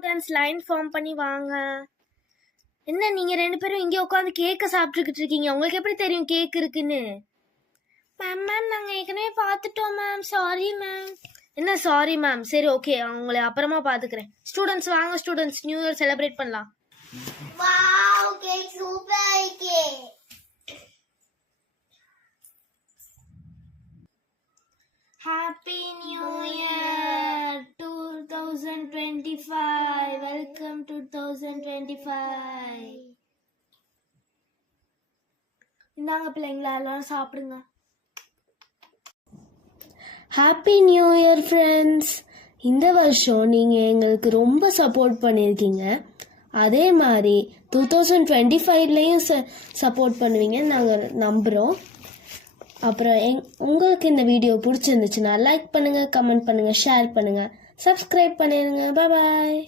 Students line form பண்ணி வாங்க. என்ன நீங்க 2 பேரும் இங்கே உட்காந்து கேக்க சாப்பிட்டுக்கிட்டு இருக்கீங்க? உங்களுக்கு எப்படி தெரியும் கேக் இருக்குன்னு? மேம் நாங்க ஏற்கனவே பார்த்துட்டோம் மேம். Sorry ma'am. என்ன சாரி மேம்? சரி ஓகே, உங்களை அப்புறமா பார்த்துக்கிறேன். ஸ்டூடெண்ட்ஸ் வாங்க ஸ்டூடெண்ட்ஸ், நியூ இயர் செலிப்ரேட் பண்ணலாம். வாவ் கேக் சூப்பரா இருக்கே. Happy new year 2025. வெல்கம் 2025. இந்தாங்க பிள்ளைங்களா, எல்லாரும் சாப்பிடுங்க. Happy new year friends. இந்த வருஷம் நீங்கள் எங்களுக்கு ரொம்ப சப்போர்ட் பண்ணியிருக்கீங்க. அதே மாதிரி 2025லேயும் சப்போர்ட் பண்ணுவீங்கன்னு நாங்கள் நம்புகிறோம். அப்புறம் உங்களுக்கு இந்த வீடியோ பிடிச்சிருந்துச்சுன்னா லைக் பண்ணுங்கள், கமெண்ட் பண்ணுங்கள், ஷேர் பண்ணுங்கள், சப்ஸ்கிரைப் பண்ணிடுங்க. பாய்.